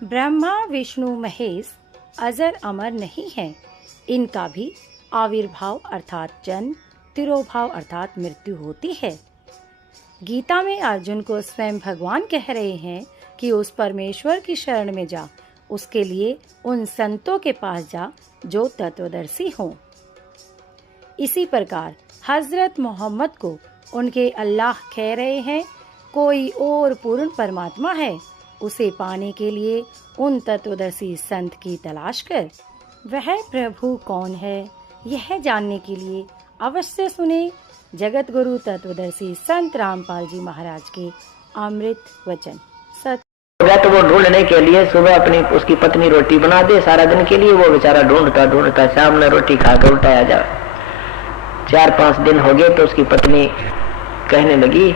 ब्रह्मा विष्णु महेश अजर अमर नहीं है, इनका भी आविर्भाव अर्थात जन्म, तिरोभाव अर्थात मृत्यु होती है। गीता में अर्जुन को स्वयं भगवान कह रहे हैं कि उस परमेश्वर की शरण में जा, उसके लिए उन संतों के पास जा जो तत्वदर्शी हों। इसी प्रकार हजरत मोहम्मद को उनके अल्लाह कह रहे हैं, कोई और पूर्ण परमात्मा है, उसे पाने के लिए उन तत्वदर्शी संत की तलाश कर। वह प्रभु कौन है, यह जानने के लिए अवश्य सुने जगत गुरु तत्वदर्शी संत रामपाल जी महाराज के अमृत वचन। तो वो ढूंढने के लिए सुबह अपनी उसकी पत्नी रोटी बना दे, सारा दिन के लिए वो बेचारा ढूंढता शाम में रोटी खाकर उल्टा आ जाए। 4-5 दिन हो गए तो उसकी पत्नी कहने लगी,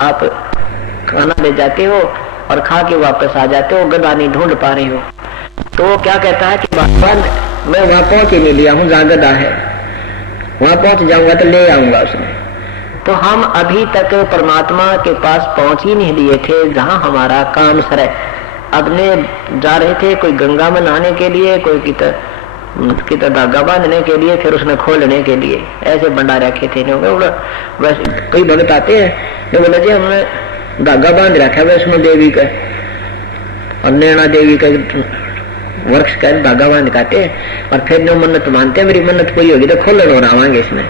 आप खाना ले जाते हो और खा के वापस आ जाते हो, गदा नहीं ढूंढ पा रही हो। तो वो क्या कहता है कि भगवान मैं वहां पहुंच ही नहीं लिया हूं जहां गदा है, वहां पहुंच जाऊंगा तो ले आऊंगा उसने। तो हम अभी तक परमात्मा के पास पहुंच ही नहीं लिए थे जहां हमारा काम सरे। अपने जा रहे थे, कोई गंगा में नहाने के लिए, कोई कितना धागा बांधने के लिए, फिर उसने खोलने के लिए ऐसे बंडा रखे थे। वैसे कई भगत आते हैं जो बोले जी हमने धागा बांध रखा है वैष्णो देवी का और नैना देवी का वृक्ष का धागा बांध काटे और फिर जो मन्नत मानते हैं मेरी मन्नत पूरी होगी तो खोलन और आवांगे इसमें।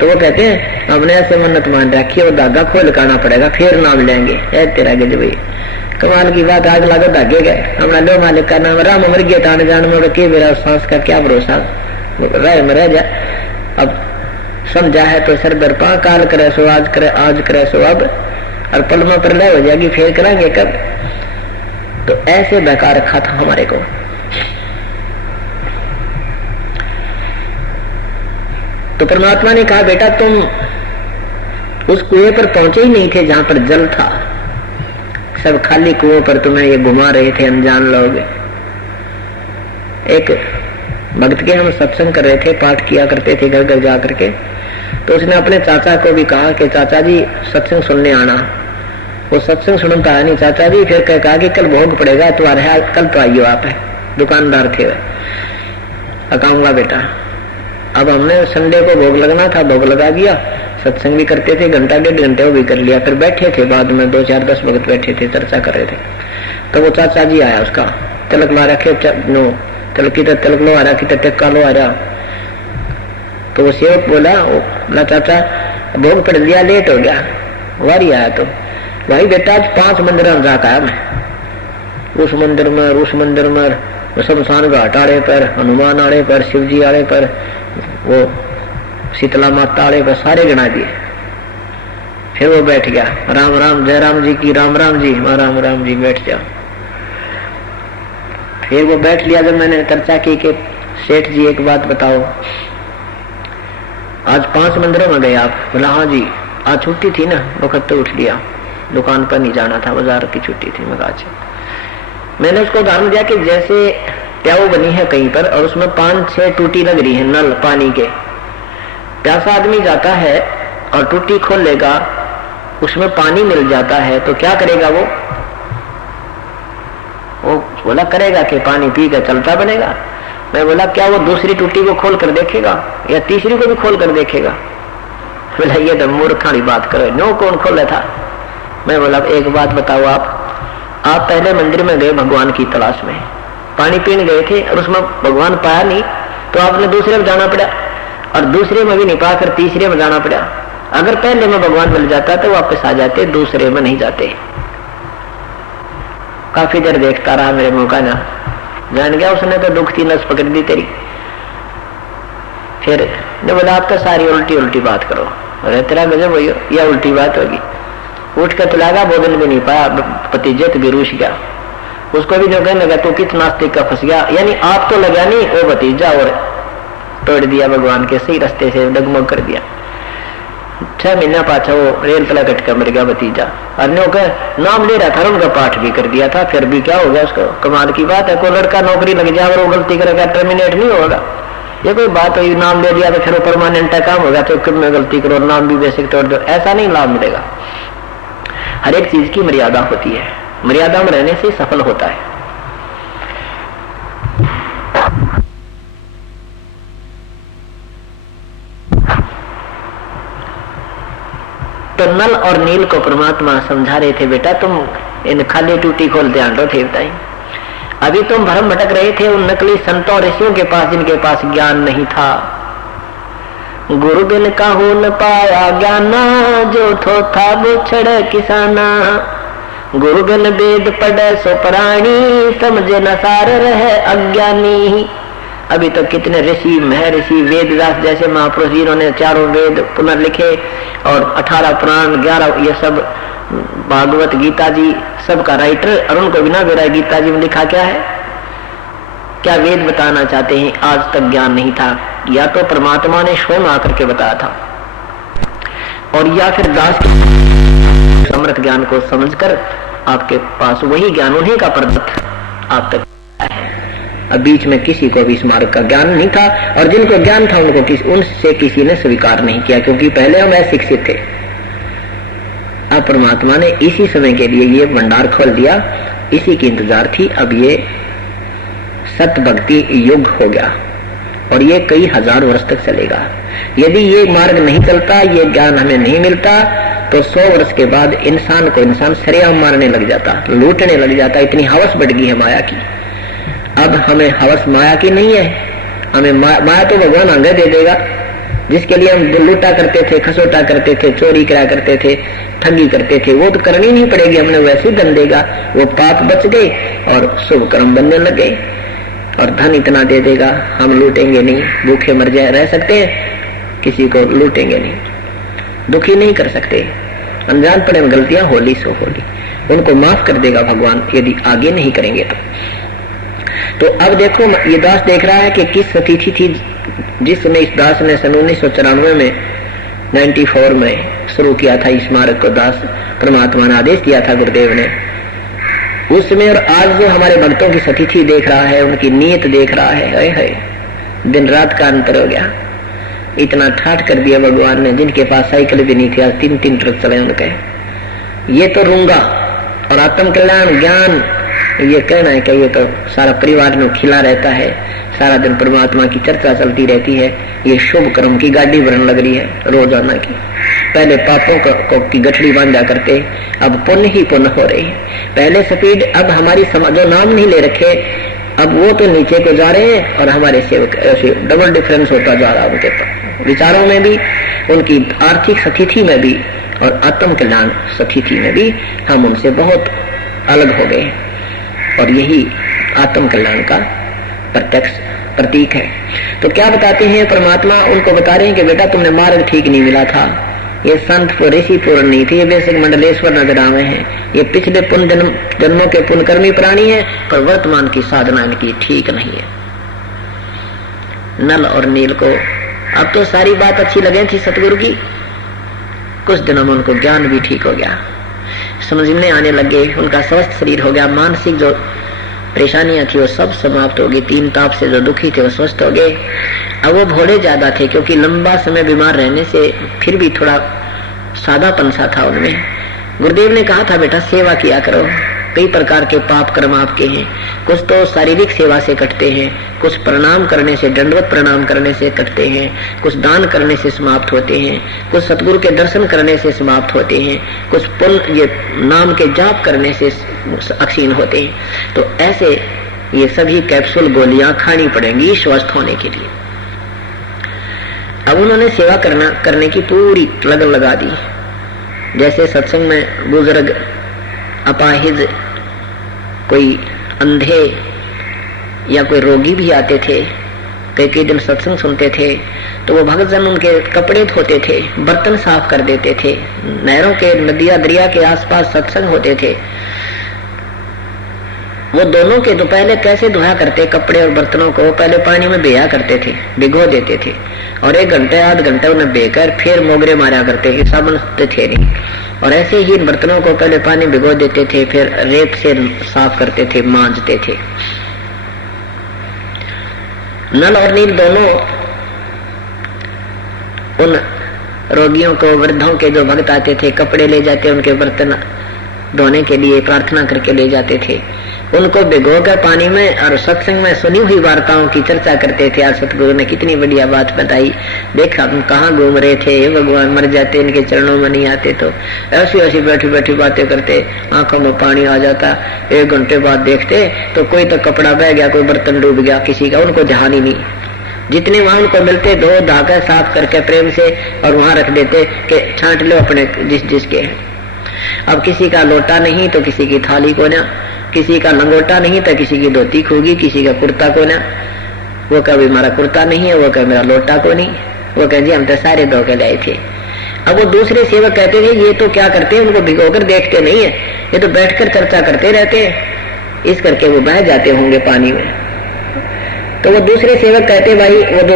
तो वो कहते हैं हमने ऐसे मन्नत मान रखी है, वो धागा खोल काना पड़ेगा फिर नाम लेंगे। ऐ तेरा गज भाई कमाल की बात, आज लागत धागे गए हमारा लो मालिक का नाम राम मर गया ताने जान में के मेरा सांस का क्या भरोसा, राय में रह जा। अब समझा है तो सर दर्पा काल करे सो आज करे सो अब, और पलमा पर लय हो जाएगी फिर करेंगे कब। तो ऐसे बेकार रखा था हमारे को। तो परमात्मा ने कहा बेटा तुम उस कुएं पर पहुंचे ही नहीं थे जहां पर जल था, सब खाली कुओं पर तुम्हें ये घुमा रहे थे अनजान लोग। एक भक्त के हम सत्संग कर रहे थे, पाठ किया करते थे घर घर जा करके। तो उसने अपने चाचा को भी कहा कि चाचा जी सत्संग सुनने आना। वो सत्संग सुनता है नहीं चाचा जी, फिर कहा कि कल भोग पड़ेगा तुम्हारे, कल तो आइयो आप। है दुकानदार थे अकाऊंगा बेटा। अब हमने संडे को भोग लगना था, भोग लगा दिया, सत्संग भी करते थे, घंटा 1.5 घंटे वो भी कर लिया। फिर बैठे थे, बाद में 2-4-10 भगत बैठे थे, चर्चा कर रहे थे। तो वो चाचा जी आया, उसका तिलक मारा के तिलक लो आ रहा कि टिक्का लो आ रहा। तो वो सेवक बोला चाचा भोग पड़ लिया, लेट हो गया, वारी आया। तो भाई बेटा आज 5 मंदिर में जाकर आया मैं, उस मंदिर में शमशान घाट आड़े पर, हनुमान आड़े पर, शिव जी आड़े पर, वो शीतला माता आड़े पर, सारे गिना दिए। फिर वो बैठ गया, राम राम जय राम जी की, राम राम जी, राम राम जी बैठ जाओ। फिर वो बैठ लिया। जब मैंने चर्चा की कि सेठ जी एक बात बताओ, आज 5 मंदिरों में गए आप? बोला हाँ जी, आज छुट्टी थी ना, वक्त तो उठ लिया, दुकान पर नहीं जाना था, बाजार की छुट्टी थी। मैं आज मैंने उसको उदाहरण दिया कि जैसे प्याऊ बनी है कहीं पर और उसमें 5-6 टूटी लग रही है नल पानी के। प्यासा आदमी जाता है और टूटी खोल लेगा, उसमें पानी मिल जाता है तो क्या करेगा वो बोला करेगा कि पानी पी कर चलता बनेगा। मैं बोला क्या वो दूसरी टूटी को खोल कर देखेगा या तीसरी को भी खोल कर देखेगा? बोला ये तो मूर्खानी बात करो, नो कौन खोला था? मैं बोला एक बात बताओ, आप पहले मंदिर में गए भगवान की तलाश में, पानी पीने गए थे और उसमें भगवान पाया नहीं तो आपने दूसरे में जाना पड़ा, और दूसरे में भी नहीं पाकर तीसरे में जाना पड़ा। अगर पहले में भगवान मिल जाता तो वापस आ जाते, दूसरे में नहीं जाते। काफी देर देखता रहा, मेरे मुंह का ना जान गया उसने तो दुख की नस पकड़ दी तेरी। फिर ने बोला आप तो सारी उल्टी बात करो। अरे तेरा गजब हो, यह उल्टी बात होगी। उठ कर तो लगा, भोजन भी नहीं पाया, भतीजे तो बेरूश गया। उसको भी जो कहने लगा तू किस नास्तिक का फंस गया, यानी आप तो लगा नहीं, वो भतीजा और तोड़ दिया भगवान के सही रास्ते से, डगमग कर दिया। 6 महीना पाछा वो रेल तला कटका मर गया भतीजा। अन्यों का नाम ले रहा था, उनका पाठ भी कर दिया था, फिर भी क्या हो गया उसको? कमाल की बात है, कोई लड़का नौकरी लग जाए और वो गलती करेगा टर्मिनेट नहीं होगा। ये कोई बात हुई, नाम ले दिया तो फिर वो परमानेंट काम होगा, तो क्यों में गलती करो, नाम भी बेसिक तोड़ दो, ऐसा नहीं लाभ मिलेगा। हर एक चीज की मर्यादा होती है। मर्यादा में रहने से सफल होता है। तो नल और नील को परमात्मा समझा रहे थे, बेटा तुम इन खाली टूटी खोल ध्यान रो थे बताई। अभी तुम भ्रम भटक रहे थे उन नकली संतों ऋषियों के पास जिनके पास ज्ञान नहीं था। गुरु बिन काहू न पाया ज्ञाना, जो थो था वो छड़ किसाना। गुरु बिन वेद पढ़े सो प्राणी, समझे न सार रहे अज्ञानी। अभी तो कितने ऋषि महर्षि वेदव्यास जैसे महापुरुष जिन्होंने चारों वेद पुनर्लिखे और 18 पुराण 11 ये सब भागवत गीता जी सबका राइटर, और उनको बिना बेरा गीता जी में लिखा क्या है, क्या वेद बताना चाहते हैं, आज तक ज्ञान नहीं था। या तो परमात्मा ने स्वयं आकर के बताया था, और या फिर दास के समर्थ ज्ञान को समझकर आपके पास वही ज्ञान, उन्हीं का प्रदत्त आप तक है। अब बीच में किसी को भी इस मार्ग का ज्ञान नहीं था, और जिनको ज्ञान था उनसे किसी ने स्वीकार नहीं किया, क्योंकि पहले हम अशिक्षित थे। अब परमात्मा ने इसी समय के लिए ये भंडार खोल दिया, इसी की इंतजार थी। अब ये सत भक्ति युग हो गया और ये कई हजार वर्ष तक चलेगा। यदि ये मार्ग नहीं चलता, ये ज्ञान हमें नहीं मिलता, तो 100 वर्ष के बाद इंसान को इंसान सरेआम मारने लग जाता, लूटने लग जाता। इतनी हवस बढ़ गई है माया की। अब हमें हवस माया की नहीं है, हमें माया तो भगवान आगे दे देगा, जिसके लिए हम लूटा करते थे, खसोटा करते थे, चोरी करा करते थे, ठगी करते थे, वो तो करनी नहीं पड़ेगी, हमने वैसे ही धन देगा। वो पाप बच गए और शुभ कर्म बनने लग गए, और धन इतना दे देगा हम लूटेंगे नहीं, भूखे मर जाए रह सकते हैं, किसी को लूटेंगे नहीं, दुखी नहीं कर सकते। अनजान पड़े गलतियां होली सो होली, उनको माफ कर देगा भगवान यदि आगे नहीं करेंगे तो अब देखो ये दास देख रहा है कि किस तिथि थी जिस समय इस दास ने सन 1994 में 94 में शुरू किया था इस मार्ग को। दास परमात्मा ने आदेश दिया था गुरुदेव ने उस समय, और आज जो हमारे भक्तों की सतिथि देख रहा है, उनकी नीयत देख रहा है, दिन रात का अंतर हो गया। इतना ठाठ कर दिया भगवान ने, जिनके पास साइकिल भी नहीं थी आज 3-3 ट्रक चले उनके। ये तो रूंगा और आत्म कल्याण ज्ञान ये कहना है कि ये तो सारा परिवार में खिला रहता है, सारा दिन परमात्मा की चर्चा चलती रहती है। ये शुभ कर्म की गाड़ी बनने लग रही है रोजाना की। पहले पापों की गठड़ी बांधा करते, अब पुण्य ही पुण्य हो रही है। पहले स्पीड, अब हमारी जो नाम नहीं ले रखे, अब वो तो नीचे को जा रहे हैं और हमारे सेवक ऐसे डबल डिफरेंस होता जा रहा उनके विचारों में भी, उनकी आर्थिक स्थिति में भी और आत्म कल्याण स्थिति में भी हम उनसे बहुत अलग हो गए। और यही आत्म कल्याण का प्रत्यक्ष प्रतीक है। तो क्या बताते हैं परमात्मा, उनको बता रहे हैं कि बेटा तुमने मार्ग ठीक नहीं मिला था, ये संत ऋषि पूर्ण नहीं थे, ये बेसिक मंडलेश्वर नजर आवे हैं, ये पिछले पुण्य जन्मों के पुण्यकर्मी प्राणी है, पर वर्तमान की साधना इनकी ठीक नहीं है। नल और नील को अब तो सारी बात अच्छी लगे थी सतगुरु की, कुछ दिनों में उनको ज्ञान भी ठीक हो गया, समझने आने लगे, उनका स्वस्थ शरीर हो गया, मानसिक जो परेशानियां थी वो सब समाप्त हो गई, 3 ताप से जो दुखी थे वो स्वस्थ हो गए। अब वो भोले ज्यादा थे, क्योंकि लंबा समय बीमार रहने से फिर भी थोड़ा सादापन सा था उनमें। गुरुदेव ने कहा था बेटा सेवा किया करो, कई प्रकार के पाप कर्म आपके हैं, कुछ तो शारीरिक सेवा से कटते हैं, कुछ प्रणाम करने से, दंडवत प्रणाम करने से कटते हैं, कुछ दान करने से समाप्त होते हैं, कुछ सतगुरु के दर्शन करने से समाप्त होते हैं, कुछ पुण्य ये नाम के जाप करने से अक्षीण होते हैं। तो ऐसे ये सभी कैप्सूल गोलियां खानी पड़ेंगी स्वस्थ होने के लिए। अब उन्होंने सेवा करने की पूरी लगन लगा दी। जैसे सत्संग में बुजुर्ग अपाहिज, कोई अंधे या कोई रोगी भी आते थे, कई दिन सत्संग सुनते थे, तो वो भक्त जन उनके कपड़े धोते थे, बर्तन साफ कर देते थे। नहरों के, नदिया दरिया के आसपास सत्संग होते थे, वो दोनों के तो पहले कैसे धोया करते कपड़े और बर्तनों को, पहले पानी में बेया करते थे, भिगो देते थे, और 1 घंटे 8 घंटे उन्हें बेकर फिर मोगरे मारा करते थे, साबुन थे नहीं। और ऐसे ही इन बर्तनों को पहले पानी भिगो देते थे, फिर रेत से साफ करते थे, मांजते थे। नल और नील दोनों उन रोगियों को, वृद्धों के जो भक्त आते थे, कपड़े ले जाते, उनके बर्तन धोने के लिए प्रार्थना करके ले जाते थे। उनको भिगो कर पानी में और सत्संग में सुनी हुई वार्ताओं की चर्चा करते थे। आज सतगुरु ने कितनी बढ़िया बात बताई, देखा हम कहाँ घूम रहे थे, ये भगवान मर जाते इनके चरणों में नहीं आते। तो ऐसी ऐसी बैठी बैठी बातें करते, आंखों में पानी आ जाता। 1 घंटे बाद देखते तो कोई तो कपड़ा बह गया, कोई बर्तन डूब गया, किसी का उनको ध्यान ही नहीं। जितने वहां उनको मिलते धो धाकर साफ करके प्रेम से और वहां रख देते कि छांट लो अपने जिसके हैं। अब किसी का लोटा नहीं तो किसी की थाली को ना, किसी का लंगोटा नहीं तो किसी की धोती खोगी, किसी का कुर्ता को ना। वो कभी मेरा कुर्ता नहीं है, वो कभी मेरा लोटा को नहीं, वो कह जी हम तो सारे धो के लाए थे। अब वो दूसरे सेवक कहते थे ये तो क्या करते हैं, उनको भिगोकर देखते नहीं है, ये तो बैठकर चर्चा करते रहते हैं, इस करके वो बह जाते होंगे पानी में। तो वो दूसरे सेवक कहते भाई, वो तो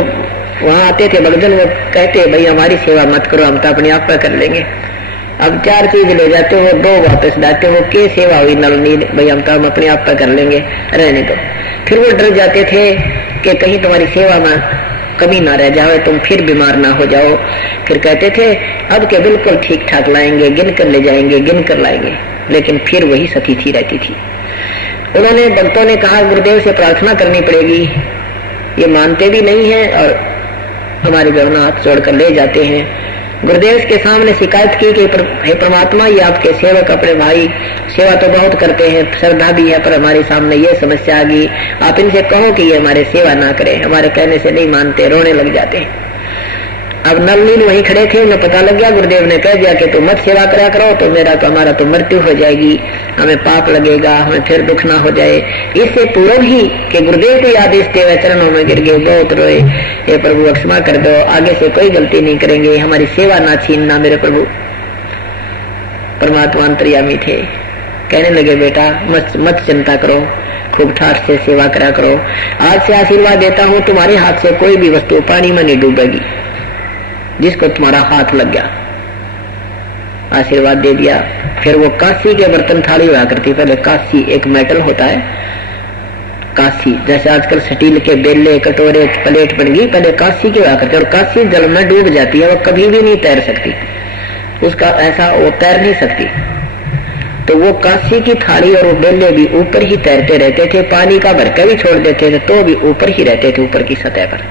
वहां आते थे भगजन, वो कहते भाई हमारी सेवा मत करो, हम तो अपने आप पर कर लेंगे। अब 4 चीज ले जाते हो, 2 वापस लाते हो, के सेवा हुई नल नील, भाई हम तो हम अपने आप पर कर लेंगे, रहने दो। फिर वो डर जाते थे कि कहीं तुम्हारी सेवा में कमी ना रह जाए, तुम फिर बीमार ना हो जाओ। फिर कहते थे अब के बिल्कुल ठीक ठाक लाएंगे, गिन कर ले जाएंगे, गिन कर लाएंगे। लेकिन फिर वही सती रहती थी। उन्होंने भक्तों ने कहा गुरुदेव से प्रार्थना करनी पड़ेगी, ये मानते भी नहीं है और हमारे गहना हाथ जोड़कर ले जाते हैं। गुरुदेव के सामने शिकायत की कि हे परमात्मा, ये आपके सेवक अपने भाई सेवा तो बहुत करते हैं, श्रद्धा भी है, पर हमारे सामने ये समस्या आ गई, आप इनसे कहो कि ये हमारे सेवा ना करें। हमारे कहने से नहीं मानते, रोने लग जाते हैं। अब नलनील वहीं खड़े थे, उन्हें पता लग गया, गुरुदेव ने कह दिया कि तुम मत सेवा करा करो तो हमारा तो मृत्यु हो जाएगी, हमें पाप लगेगा, हमें फिर दुख ना हो जाए। इससे पूर्व ही कि गुरुदेव को आदेश देवे चरणों में गिर गए, बहुत रोए, हे प्रभु क्षमा कर दो, आगे से कोई गलती नहीं करेंगे, हमारी सेवा ना छीनना मेरे प्रभु। परमात्मा अंतर्यामी थे, कहने लगे बेटा मत चिंता करो, खूब ठाठ से सेवा करा करो। आज से आशीर्वाद देता हूँ, तुम्हारे हाथ से कोई भी वस्तु पानी में नहीं डूबेगी जिसको तुम्हारा हाथ लग गया। आशीर्वाद दे दिया। फिर वो कांसी के बर्तन थाली हुआ करती, पहले कांसी एक मेटल होता है, कांसी जैसे आजकल स्टील के बेले कटोरे प्लेट बन गई, पहले कांसी के हुआ करते, और कांसी जल में डूब जाती है, वो कभी भी नहीं तैर सकती, उसका ऐसा वो तैर नहीं सकती। तो वो कांसी की थाली और वो बेले भी ऊपर ही तैरते रहते थे, पानी का भरका भी छोड़ देते थे तो भी ऊपर ही रहते थे, ऊपर की सतह पर।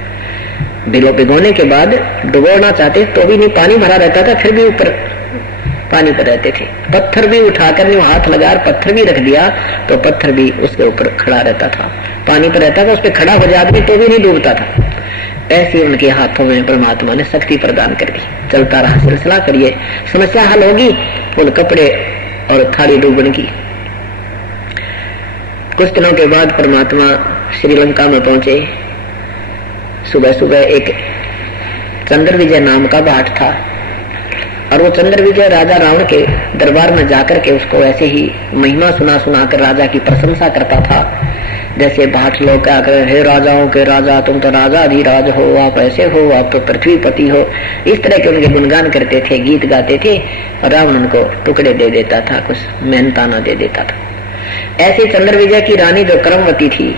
भिगोने के बाद डुबोना चाहते तो भी नहीं, पानी भरा रहता था फिर भी ऊपर पानी पर रहते थे। पत्थर भी उठाकर नहीं हाथ लगा, पत्थर भी रख दिया तो पत्थर भी उसके ऊपर खड़ा रहता था, पानी पर रहता था, उस पर खड़ा हो जाता तो भी नहीं डूबता था। ऐसे उनके हाथों में परमात्मा ने शक्ति प्रदान कर दी। चलता रहा सिलसिला, करिए समस्या हल होगी। उन कपड़े और थाली डूबने की। कुछ दिनों के बाद परमात्मा श्रीलंका में पहुंचे। सुबह सुबह एक चंद्र विजय नाम का भाट था, और वो चंद्र विजय राजा रावण के दरबार में जाकर के उसको ऐसे ही महिमा सुना कर राजा की प्रशंसा करता था। जैसे भाट लोग क्या कर, हे राजाओं के राजा, तुम तो राजा अधिराज हो, आप ऐसे हो, आप तो पृथ्वीपति हो, इस तरह के उनके गुणगान करते थे, गीत गाते थे। और रावण उनको टुकड़े दे देता था, कुछ मेहनताना दे देता था। ऐसे चंद्र विजय की रानी जो करमवती थी,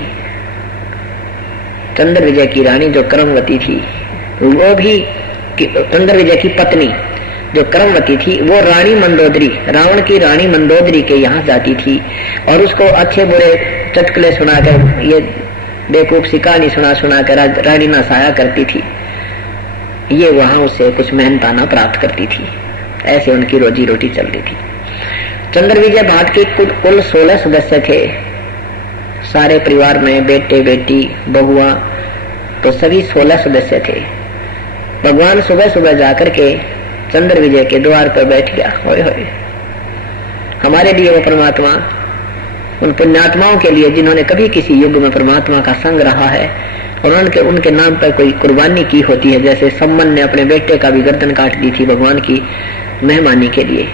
चंद्र विजय की रानी जो करमवती थी, वो भी चंद्र विजय की पत्नी जो करमवती थी, वो रानी मंदोदरी, रावण की रानी मंदोदरी के यहाँ जाती थी और उसको अच्छे बुरे चुटकुले सुनाकर, ये बेवकूफ सी कहानी सुनाकर रानी नसाया करती थी। ये वहां उससे कुछ मेहनताना प्राप्त करती थी। ऐसे उनकी रोजी रोटी चल रही थी। चंद्र विजय भाट के कुल 16 सदस्य थे। सारे परिवार में बेटे बेटी बहुआ तो सभी 16 सदस्य थे। भगवान सुबह सुबह जाकर के चंद्र विजय के द्वार पर बैठ गया। होए होए, हमारे लिए वो परमात्मा, उन पुण्यात्माओं के लिए जिन्होंने कभी किसी युग में परमात्मा का संग रहा है और उनके नाम पर कोई कुर्बानी की होती है। जैसे सम्मन ने अपने बेटे का भी गर्दन काट दी थी भगवान की मेहमानी के लिए।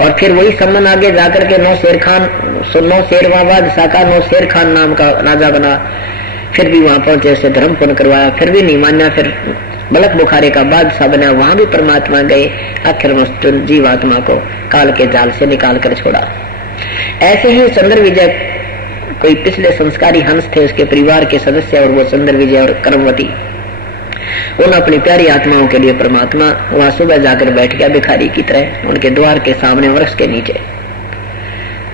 और फिर वही सम्मन आगे जाकर के 9 शेरवां बादशाह का 9 शेर खान नाम का राजा बना। फिर भी वहां पहुंचे, उसे धर्म पूर्ण करवाया, फिर भी नहीं माना, फिर बलक बुखारे का बादशाह बना, वहां भी परमात्मा गए। आखिर में जीवात्मा को काल के जाल से निकाल कर छोड़ा। ऐसे ही चंद्र विजय कोई पिछले संस्कारी हंस थे, उसके परिवार के सदस्य, और वो चंद्र विजय और करमवती, उन अपनी प्यारी आत्माओं के लिए परमात्मा वहां सुबह जाकर बैठ गया भिखारी की तरह उनके द्वार के सामने वृक्ष के नीचे।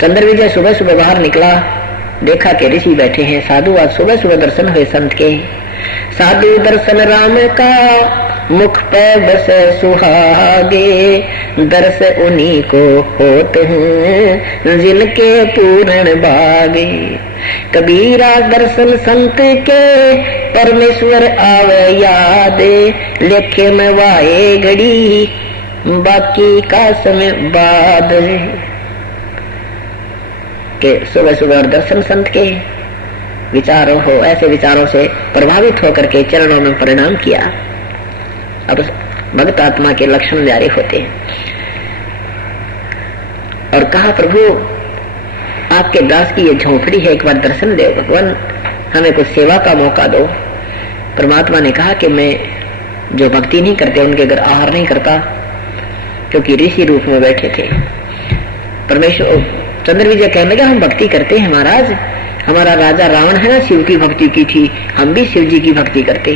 चंद्र विजय सुबह सुबह बाहर निकला, देखा कि ऋषि बैठे हैं, साधु। आज सुबह सुबह दर्शन हुए संत के। साधु दर्शन राम का मुख पे बस सुहागे, दर्श उन्हीं को होते हैं जिनके पूर्ण भागे। कबीरा दर्शन संत के परमेश्वर आवे याद, लेखे में वाए घड़ी बाकी का समय बाद। के सुबह सुबह दर्शन संत के विचारों हो, ऐसे विचारों से प्रभावित होकर के चरणों में परिणाम किया। अब भक्त आत्मा के लक्षण जारी होते हैं और कहा, प्रभु आपके दास की ये झोंपड़ी है, एक बार दर्शन दे भगवान, हमें कुछ सेवा का मौका दो। परमात्मा ने कहा कि मैं जो भक्ति नहीं करते उनके घर आहार नहीं करता, क्योंकि ऋषि रूप में बैठे थे। परमेश्वर चंद्र विजय कहने लगा, हम भक्ति करते हैं महाराज, हमारा राजा रावण है ना, शिव की भक्ति की थी, हम भी शिव जी की भक्ति करते।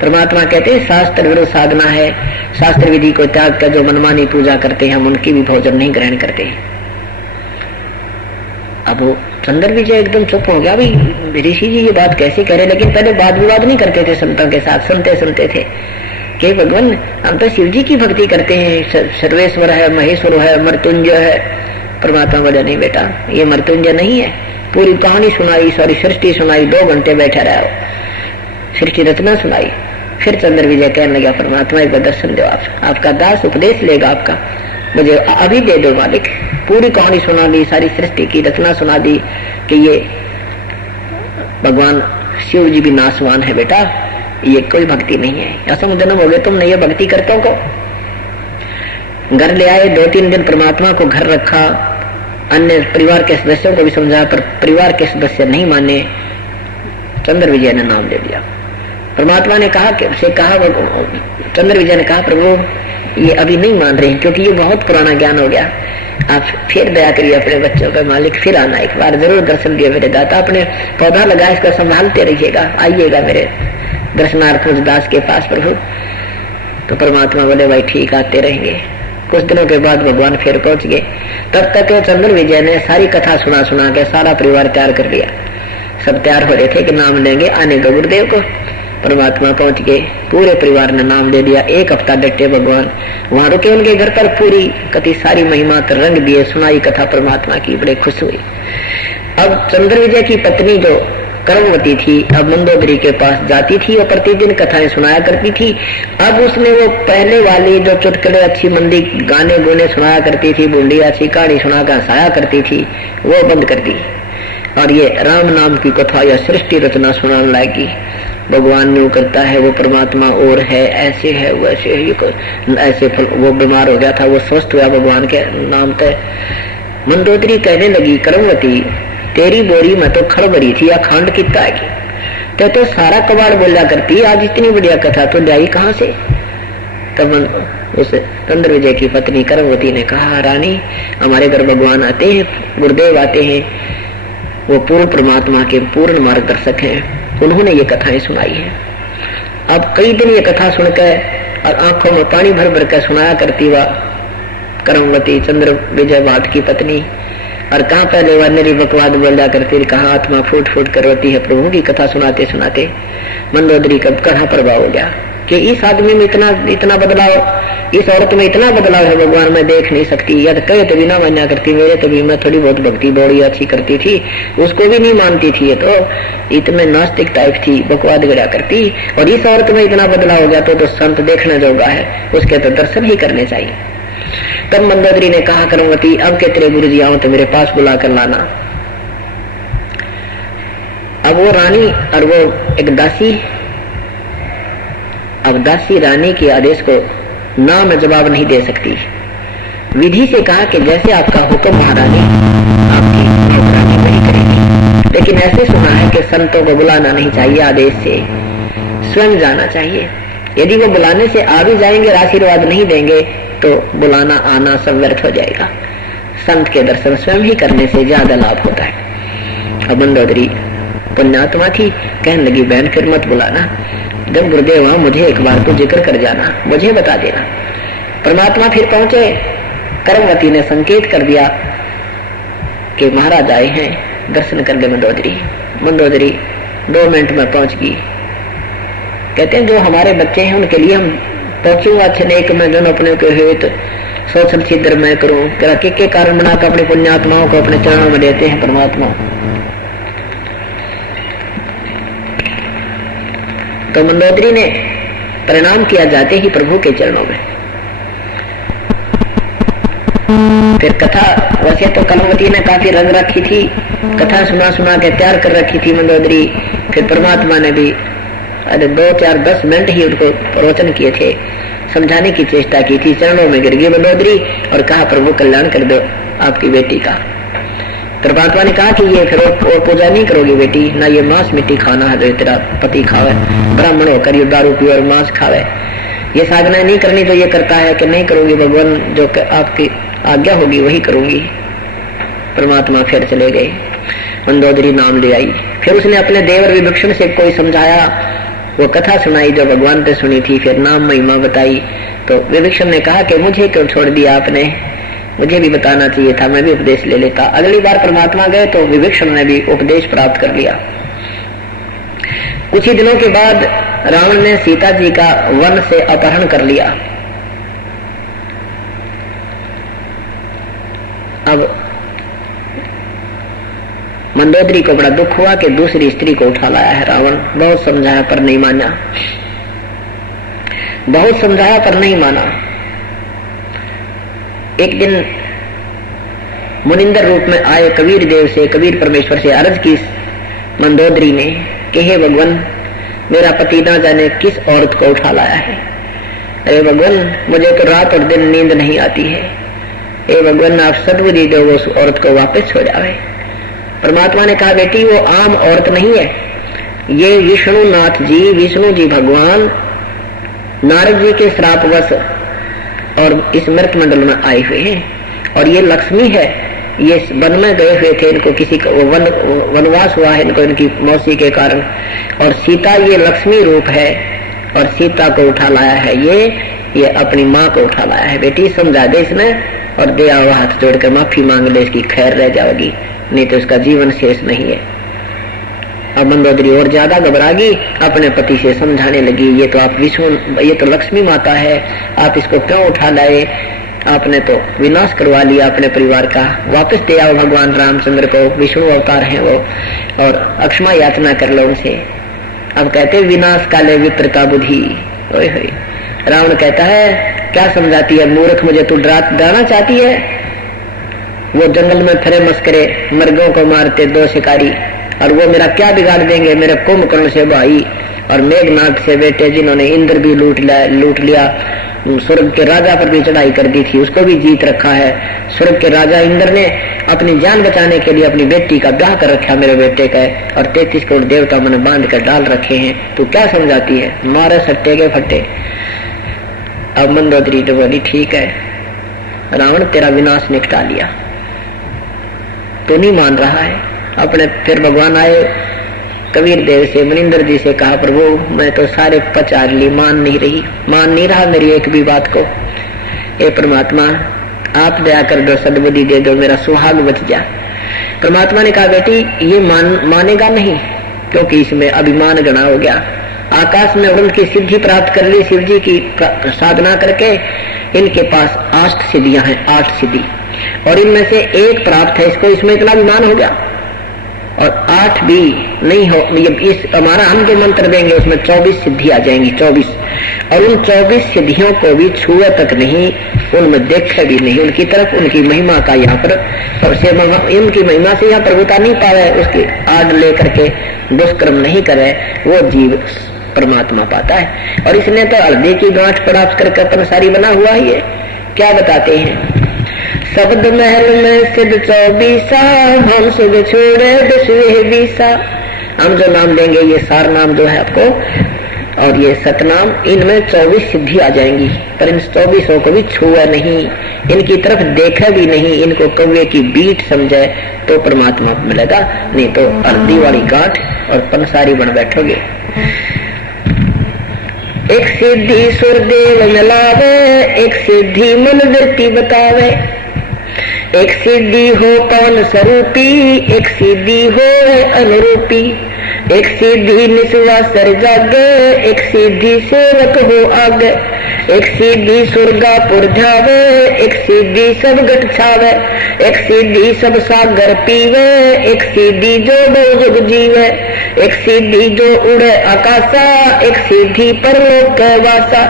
परमात्मा कहते हैं शास्त्र विरुद्ध साधना है, शास्त्र विधि को त्याग कर जो मनमानी पूजा करते हैं हम उनकी भी भोजन नहीं ग्रहण करते। अब वो चंद्र विजय एकदम चुप हो गया, भाई ऋषि जी ये बात कैसे कह रहे। लेकिन पहले वाद विवाद नहीं करते थे संतों के साथ, सुनते थे कि भगवान हम तो शिव जी की भक्ति करते हैं, सर्वेश्वर है, महेश्वर है, मृत्युंजय है। परमात्मा बोला नहीं बेटा, ये मृत्युंजय नहीं है। पूरी कहानी सुनाई, सारी सृष्टि सुनाई, 2 घंटे बैठा रहा, सृष्टि रचना सुनाई। फिर चंद्र विजय कहने लगा, परमात्मा एक दर्शन दो, आपका दास उपदेश लेगा आपका, मुझे अभी दे दो मालिक। पूरी कहानी सुना दी, सारी सृष्टि की रचना सुना दी कि ये भगवान शिव जी भी नासवान है बेटा, ये कोई भक्ति नहीं है। ऐसा जन्म हो गया तुमने ये भक्ति करतों को। घर ले आए, 2-3 दिन परमात्मा को घर रखा, अन्य परिवार के सदस्यों को भी समझाया, पर परिवार के सदस्य नहीं माने। चंद्र विजय ने नाम ले लिया। परमात्मा ने कहा कि चंद्र विजय ने कहा, प्रभु ये अभी नहीं मान रहे क्योंकि ये बहुत पुराना ज्ञान हो गया, आप फिर दया करिए अपने बच्चों का मालिक, फिर आना, एक बार जरूर दर्शन दिए मेरे दाता। अपने पौधा लगा इसका संभालते रहिएगा, आइएगा मेरे दर्शनार्थ उस दास के पास प्रभु। तो परमात्मा बोले भाई ठीक, आते रहेंगे। कुछ दिनों के बाद भगवान फिर पहुंच गए। तब तक चंद्र विजय ने सारी कथा सुना के सारा परिवार तैयार कर लिया। सब तैयार हो रहे थे कि नाम लेंगे आने का गुरुदेव को। परमात्मा पहुंच गए, पूरे परिवार ने नाम ले लिया। 1 हफ्ता डटे भगवान, वहां रुके उनके घर पर, पूरी कति सारी महिमा रंग दिए, सुनाई कथा परमात्मा की, बड़े खुश हुई। अब चंद्र विजय की पत्नी जो कर्मवती थी, अब मंदोदरी के पास जाती थी और प्रतिदिन कथाएं सुनाया करती थी। अब उसने वो पहले वाली जो चुटकुले अच्छी मंदी गाने गुने सुनाया करती थी, बूंदी अच्छी कहानी सुनाकर हंसाया करती थी, वो बंद कर दी और ये राम नाम की कथा या सृष्टि रचना सुनाने लगी। भगवान न्यू करता है, वो परमात्मा और है, ऐसे है वैसे है, ऐसे वो बीमार हो गया था, वो स्वस्थ हुआ भगवान के नाम पे। मंदोदरी कहने लगी, कर्मवती तेरी बोरी में तो खड़ भरी थी या खांड कितना है, तो सारा कबाड़ बोला करती, आज इतनी बढ़िया कथा तो लाई कहाँ से। तब उस चंद्र विजय की पत्नी कर्मवती ने कहा, रानी हमारे घर भगवान आते हैं, गुरुदेव आते हैं, वो पूर्ण परमात्मा के पूर्ण मार्गदर्शक हैं, उन्होंने ये कथाएं सुनाई है। अब कई दिन ये कथा सुनकर और आंखों में पानी भर भर कर सुनाया करती वह कर्मवती चंद्र विजय भाट की पत्नी। और कहाँ पहले वह मेरी बकवाद बोला करती, कहाँ आत्मा फूट फूट कर रोती है प्रभु की कथा सुनाते सुनाते। मंदोदरी का कहाँ प्रभाव हो गया कि इस आदमी में इतना बदलाव, इस औरत में इतना बदलाव है भगवान मैं देख नहीं सकती। या कहे तो भी ना मान्या करती, मेरे तो भी मैं थोड़ी बहुत भक्ति बड़ी अच्छी करती थी, उसको भी नहीं मानती थी। ये तो इतने नास्तिक टाइप थी, बकवाद गड़ा करती, और इस औरत में इतना बदलाव हो गया तो संत देखने जोगा है, उसके तो दर्शन ही करने चाहिए। तब मंदोदरी ने कहा, कर्मवती अब के तेरे गुरु जी आओ तो मेरे पास बुला कर लाना। अब वो रानी और वो एक दासी, अब दासी रानी के आदेश को ना में जवाब नहीं दे सकती। विधि से कहा कि जैसे आपका हुक्म महारानी, आपकी नौकरानी वही करेगी। लेकिन ऐसे सुना है कि संतों को बुलाना नहीं चाहिए, आदेश से स्वयं जाना चाहिए। यदि वो बुलाने से आ भी जाएंगे और आशीर्वाद नहीं देंगे तो बुलाना आना सब व्यर्थ हो जाएगा। संत के दर्शन स्वयं ही करने से ज्यादा लाभ होता है। अब मंदोदरी पुण्यात्मा थी, कहने लगी बहन फिर मत बुलाना, जब गुरुदेव वहां मुझे एक बार तो जिक्र कर जाना, मुझे बता देना। परमात्मा फिर पहुंचे, कर्मवती ने संकेत कर दिया कि महाराज आए हैं, दर्शन कर ले मंदोदरी। मंदोदरी 2 मिनट में पहुंच गई। कहते हैं जो हमारे बच्चे हैं उनके लिए हम पहुंचूंगा अच्छे नेक में दोनों अपने के हेत सोचल छिद्र मैं करूं, के कारण बनाकर अपने पुण्यात्माओं को अपने चरणों में देते हैं परमात्मा। तो मंदोदरी ने प्रणाम किया जाते ही प्रभु के चरणों में। फिर कथा वैसे तो कलमवती ने काफी रंग रखी थी, कथा सुना सुना के तैयार कर रखी थी मंदोदरी। फिर परमात्मा ने भी 2, 4, 10 मिनट ही उनको प्रवचन किए थे, समझाने की चेष्टा की थी। चरणों में गिर गई मंदोदरी और कहा प्रभु कल्याण कर दो आपकी बेटी का। परमात्मा ने कहा कि ये फिर और पूजा नहीं करोगी बेटी, ना ये मांस मिट्टी खाना है जो तेरा पति खावे, ब्राह्मण होकर ये दारू पी और मांस खावे, ये साधना नहीं करनी जो ये करता है कि नहीं करूंगी, भगवान जो आपकी आज्ञा होगी वही करूंगी। परमात्मा फिर चले गए। मंदोदरी नाम ले आई। फिर उसने अपने देवर विभीषण से कोई समझाया, वो कथा सुनाई जो भगवान ने सुनी थी, फिर नाम महिमा बताई। तो विभीषण ने कहा कि मुझे क्यों छोड़ दिया आपने, मुझे भी बताना चाहिए था, मैं भी उपदेश ले लेता। अगली बार परमात्मा गए तो विभीषण ने भी उपदेश प्राप्त कर लिया। कुछ ही दिनों के बाद रावण ने सीता जी का वन से अपहरण कर लिया। अब मंदोदरी को बड़ा दुख हुआ कि दूसरी स्त्री को उठा लाया है रावण। बहुत समझाया पर नहीं माना, बहुत समझाया पर नहीं माना। एक दिन मुनिंदर रूप में आए कबीर देव से, कबीर परमेश्वर से अर्ज की मंदोदरी ने कि हे भगवान, मेरा पति ना जाने किस औरत को उठा लाया है। अरे भगवान, मुझे तो रात और दिन नींद नहीं आती है। हे भगवान, आप सद्बुद्धि दो, उस औरत को वापस हो जावे। परमात्मा ने कहा बेटी वो आम औरत नहीं है, ये विष्णु नाथ जी, विष्णु जी भगवान नारद जी के श्रापवश और इस मृत मंडल में आए हुए हैं, और ये लक्ष्मी है। ये वन में गए हुए थे, इनको किसी का वनवास हुआ है इनको इनकी मौसी के कारण, और सीता ये लक्ष्मी रूप है और सीता को उठा लाया है, ये अपनी माँ को उठा लाया है। बेटी समझा दे इसमें और दे आओ, हाथ जोड़कर माफी मांग ले, इसकी खैर रह जाएगी, नहीं तो इसका जीवन शेष नहीं है। अब मंदोदरी और ज्यादा घबरा गई, अपने पति से समझाने लगी, ये तो आप विष्णु, ये तो लक्ष्मी माता है, आप इसको क्यों उठा लाए, आपने तो विनाश करवा लिया अपने परिवार का, वापस दे आओ भगवान रामचंद्र को, विष्णु अवतार हैं वो, और अक्षमा याचना कर लो उनसे। अब कहते विनाश काले विप्रता बुद्धि। ओए होए, रावण कहता है क्या समझाती है मूर्ख, मुझे तू डराना चाहती है। वो जंगल में फिरे मस्करे, मर्गों को मारते 2 शिकारी, और वो मेरा क्या बिगाड़ देंगे, मेरे कुंभकर्ण से भाई और मेघनाथ से बेटे, जिन्होंने इंद्र भी लूट लिया, स्वर्ग के राजा पर भी चढ़ाई कर दी थी, उसको भी जीत रखा है। स्वर्ग के राजा इंद्र ने अपनी जान बचाने के लिए अपनी बेटी का ब्याह कर रखा मेरे बेटे का, और 33 करोड़ देवता मैंने बांध कर डाल रखे हैं, तू क्या समझाती है, मारे सट्टे के फट्टे। अब मंदोदरी तो बोली ठीक है, रावण तेरा विनाश निपटा लिया, तो नहीं मान रहा है। अपने फिर भगवान आए कबीर देव से, मुनिंदर जी से कहा प्रभु मैं तो सारे पचार ली, मान नहीं रहा मेरी एक भी बात को। ए परमात्मा आप दया कर दो, सद्बुद्धि दे दो, मेरा सुहाग बच जा। परमात्मा ने कहा बेटी ये मानेगा नहीं, क्योंकि इसमें अभिमान गणा हो गया। आकाश में उड़न की सिद्धि प्राप्त कर ली शिव जी की साधना करके, इनके पास 8 सिद्धियां हैं, 8 सिद्धि, और इनमें से एक प्राप्त है इसको, इसमें इतना अभिमान हो गया। और 8 भी नहीं हो, इस हमारा हम जो मंत्र देंगे उसमें 24 सिद्धि आ जाएंगी, 24, और उन 24 सिद्धियों को भी छुए तक नहीं, उनमें देखे भी नहीं, उनकी तरफ उनकी महिमा का यहाँ पर, और से उनकी महिमा से यहाँ प्रभुता नहीं पावे, उसकी आड़ लेकर के दुष्कर्म नहीं करे, वो जीव परमात्मा पाता है। और इसने तो हल्दी की गांठ प्राप्त करके अपन सारी बना हुआ ही है। क्या बताते हैं, शब्द महल में सिद्ध 24, हम सुध छोड़े 10 हम जो नाम देंगे ये सार नाम जो है आपको, और ये सतनाम, इनमें 24 सिद्धि आ जाएंगी, पर इन 24 को भी छुआ नहीं, इनकी तरफ देखा भी नहीं, इनको कौवे की बीट समझे तो परमात्मा मिलेगा, नहीं तो हल्दी वाली गांठ और पंसारी बन बैठोगे। एक सिद्धि सुरदेव मिलावे, एक सिद्धि मन वृत्ति बतावे, एक सिद्धि हो कौन स्वरूपी, एक सिद्धि हो अनुरूपी। एक सिद्धि निस्वा सर जागे, एक सिद्धि सेवक हो आगे। एक सिद्धि सुरगापुर ध्यावे, एक सिद्धि सब गट छावे। एक सिद्धि सब सागर पीवे, एक सिद्धि जो बहुजुग जीवे। एक सिद्धि जो उड़े आकाशा, एक सिद्धि परलोक वासा।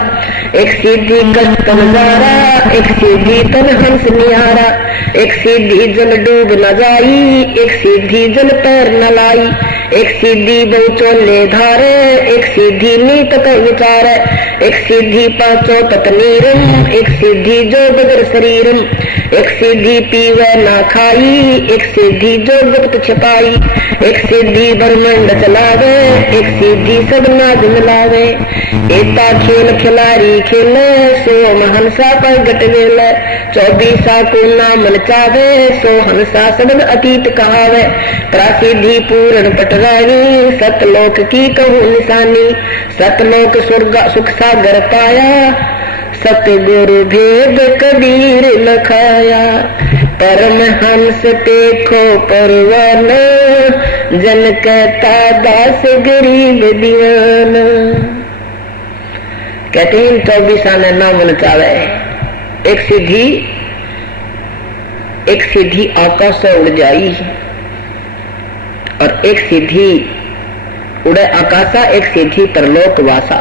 एक सिद्धि कष्ट नजारा, एक सिद्धि तन हंस निहारा। एक सिद्धि जल डूब न जाई, एक सिद्धि जल पैर न लाई। एक सिद्धि बहुचोले धारे, एक सिद्धि नीत कर विचारे। एक सिद्धि पांचों तत्नीरम, एक सिद्धि जो बदर शरीरम। एक सिद्धि पीवे ना खाई, एक सिद्धि जो गुप्त छिपाई। एक सिद्धि ब्रह्मांड चलावे, एक सिद्धि सब नाग मिलावे। एता खेल खिलारी खेले, सो हंसा पर गट वेले। 24 को नाम चावे, सो हंसा सबन अतीत कहावे। प्रासिद्धि पूर्ण पटरानी, सतलोक की कहूँ निशानी। सतलोक स्वर्ग सुख सागर पाया, सतगुरु भेद कबीर लखाया। परम हंस देखो परवान, जन कहता दास गरीब दीवाना। कहते हैं 24 ने नाम नचावे। एक सिद्धि आकाश से उड़ जाई, और एक सिद्धि उड़े आकाशा, एक सिद्धि परलोक वासा।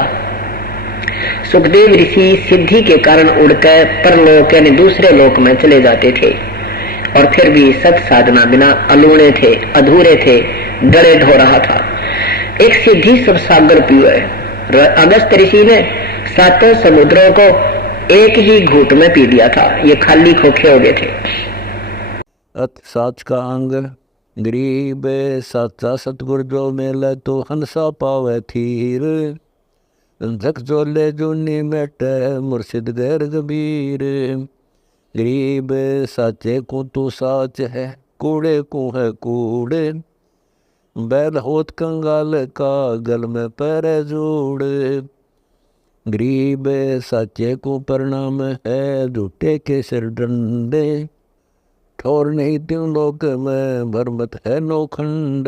सुखदेव ऋषि सिद्धि के कारण उड़कर परलोक यानी दूसरे लोक में चले जाते थे, और फिर भी सत साधना बिना अलूणे थे, अधूरे थे, डरे ढो रहा था। एक सिद्धि सब सागर पीवे। अगस्त ऋषि ने 7 समुद्रों को एक ही घूंट में पी दिया था, ये खाली खोखे हो गए थे। साच का अंग गरीब साचा सतगुर जो मेले, तो हंसा पावे थीर। झक जोले जूनी मेटे, मुर्शिद गैर कबीर। गरीब साचे को तू साच है, कूड़े को है कूड़े। बैल होत कंगाल का, गल में पैरे जोड़। गरीब साचे को प्रणाम है, झूठे के सिर डंडे। ठोर नहीं त्यों लोक में, भरमत है नोखंड।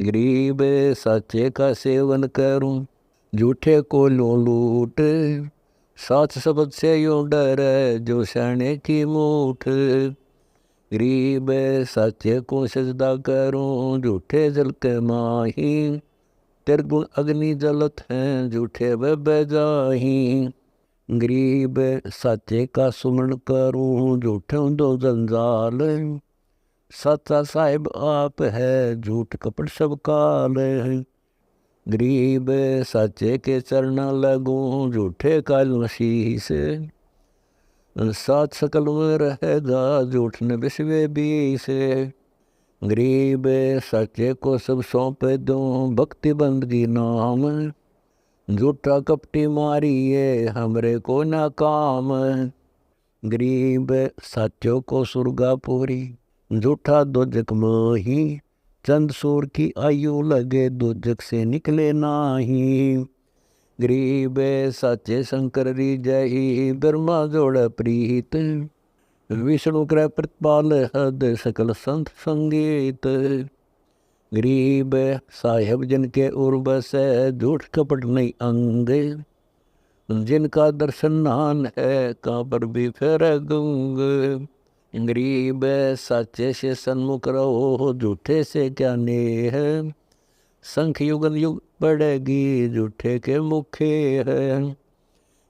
गरीब साचे का सेवन करूं, झूठे को लो लूट। साच शब्द से यूं डरे, जो सैने की मूठ। गरीब साचे को सजदा करूं, झूठे जल के माही। तिरगुण अग्नि जलत हैं, झूठे वे बेजाही। गरीब साचे का सुमरण करूं, झूठे दो जंजाल। साचा साहिब आप है, झूठ कपट सब काल। गरीब साचे के चरण लगूं, झूठे काल शीस। साच सकल में रहेगा, झूठ न बिस्वे बीस। गरीब साचे को सब सौंपे दूं, भक्ति बंदगी नाम। झूठा कपटी मारिए, हमरे को ना काम। गरीब साचो को सुरगापुरी, झूठा दोजक मोही। चंद सूर की आयु लगे, दोजक से निकले नाही। गरीब साचे शंकर रिजही, ब्रह्मा जोड़ प्रीत। विष्णु क्रय प्रतिपाल हद, सकल संत संगीत। गरीब साहेब जिनके उर्वश है, झूठ कपट नहीं अंग। जिनका दर्शन नान है, कहाँ पर भी फेर गुंग। गरीब साचे से सन्मुख रहो, झूठे से क्या नेह। संख युगन युग पड़ेगी, झूठे के मुखे है।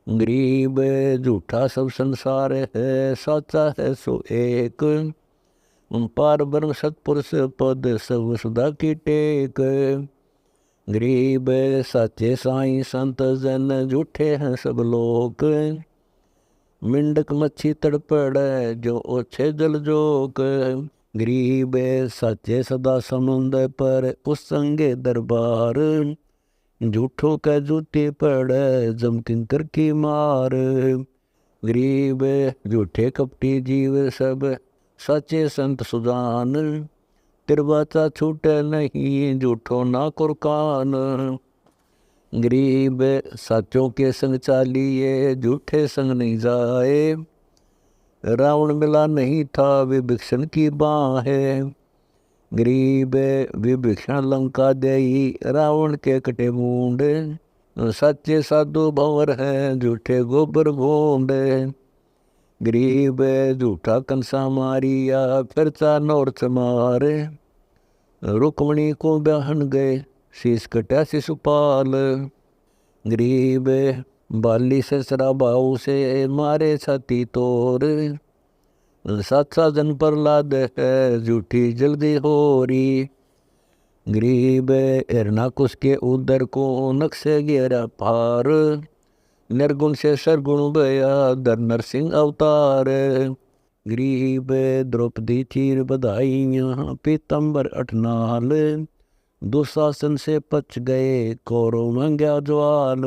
गरीब झूठा सब संसार है, साचा है सो एक। पार ब्रह्म सतपुरुष पद, सब सुधा की टेक। गरीब साचे साईं संत जन, झूठे हैं सब लोग। मिंडक मच्छी तड़पड़, जो ओछे जल जोक। गरीब साचे सदा समुंदर पर, उस संगे दरबार। झूठों का जूती पड़े, जम किंकर की मार। गरीब झूठे कपटी जीव सब, साचे संत सुजान। तिरवाचा छूटे नहीं, झूठो ना कुरकान। गरीब साचों के संग चालिए, झूठे संग नहीं जाए। रावण मिला नहीं था विभीषण की बाहें, गरीब विभीषण लंका देई रावण के कटे मूंड, सच्चे साधु भंवर हैं झूठे गोबर भूंड, गरीब झूठा कंसा मारिया फिरता नौरथ मारे, रुक्मणी को ब्याहन गए शीश कटा शिशुपाल, गरीब बाली से शराबाऊ से मारे छाती तोड़, साचा जन प्रहलाद है झूठी जल्दी हो रही, गरीब हिरणाकुश के उदर को नक्शे गिरा पार, निर्गुण से सरगुण भया धर नरसिंह अवतार, गरीब द्रौपदी चीर बधाइयाँ पीतम्बर अठनाल, दुशासन से पच गए कौरव मंग्या ज्वाल,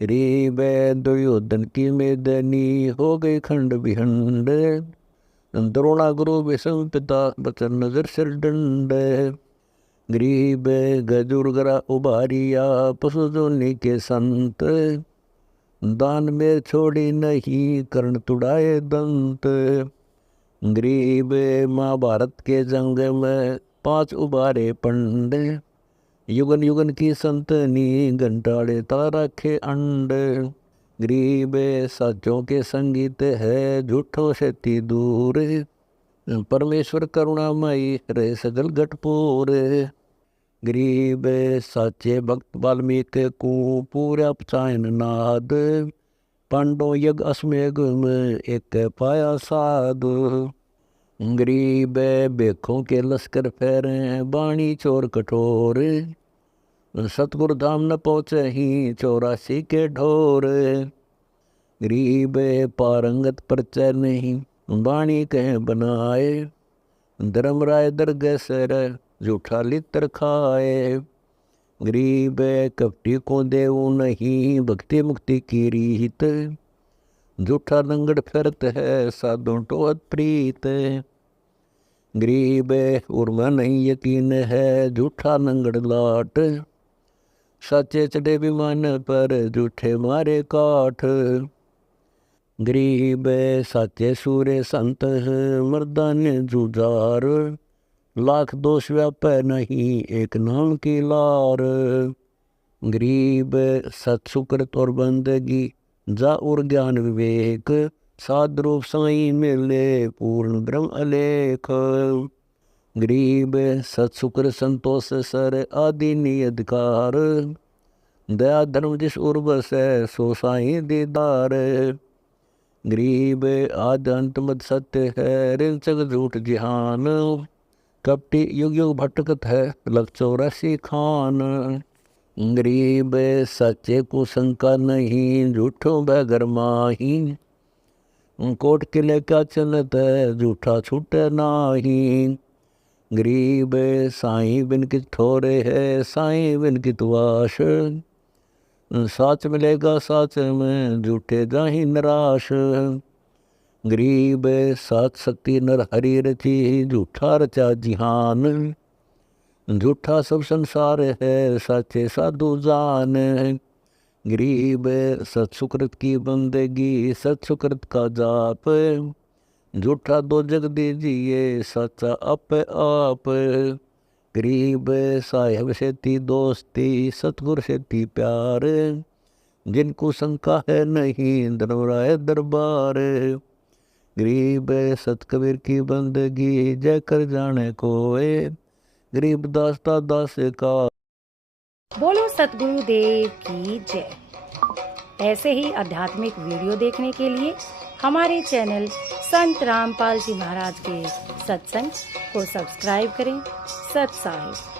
गरीब दुर्योधन की मेदनी हो गई खंड विखंड, द्रोणा गुरु विषम पिता बचन नजर सिर दंड, गरीब गजुर्गरा उबारिया पशु जोनी के संत, दान में छोड़ी नहीं कर्ण तुड़ाए दंत, गरीब महाभारत के जंग में 5 उबारे पंड, युगन युगन की संतनी घंटाड़े तारा के अंड, गरीब साचों के संगीत है झूठों से ती दूर, परमेश्वर करुणामयी रहे सजल घटपूर, गरीब साचे भक्त वाल्मीकि को पूरा पचायन नाद, पांडव यज्ञ अश्वमेघ में एक पाया साध, गरीब बेखों के लश्कर फेरे बाणी चोर कठोर, सतगुरु धाम न पहुँचे ही 84 के ढोर, गरीब पारंगत परचय नहीं बाणी कह बनाए, धर्मराय दरगह सर झूठा लित्र खाए, गरीब कपटी को देव नहीं भक्ति मुक्ति की रीत, झूठा लंगड़ फिरत है साधु टोहत प्रीत, गरीब उर्मा नहीं यकीन है झूठा लंगड़ लाट, सच्चे चढ़े विमान पर झूठे मारे काठ, गरीब साचे सूर्य संत मर्दान जुजार, लाख दोष व्याप नहीं एक नाम की लार, गरीब सत्सुकृत और बंदगी जा और ज्ञान विवेक, साध रूप साई मिले पूर्ण ब्रह्म अलेख, गरीब सत्सुकृत संतोष सर आदि नियधिकार, दया धर्म जिस उर्व से सो साई दीदार, गरीब आद अंत मद सत्य है रिंचक झूठ जिहान, कपटी युग युग भटकत है लग 84 खान, गरीब सच्चे को शंका नहीं झूठों बैगर माही, कोट किले का चलत है झूठा छूटे नाही, गरीब साईं बिन की ठोरे है साईं बिन की तुआश, साच मिलेगा साच में झूठे जाही निराश, गरीब सात शक्ति नर हरि रची झूठा रचा जिहान, झूठा सब संसार है साचे साधु जान, गरीब सत्सुकृत की बंदगी सत्सुकृत का जाप, झूठा दो जग दीजिए सच्चा अप आप, गरीब साहेब से ती दोस्ती सतगुरु से ती प्यार, जिनको शंका है नहीं धर्मराय दरबार, गरीब सतकबीर की बंदगी जय कर जाने कोए, गरीब दासता दास का। बोलो सतगुरु देव की जय। ऐसे ही आध्यात्मिक वीडियो देखने के लिए हमारे चैनल संत रामपाल जी महाराज के सत्संग को सब्सक्राइब करें। सत साहिब।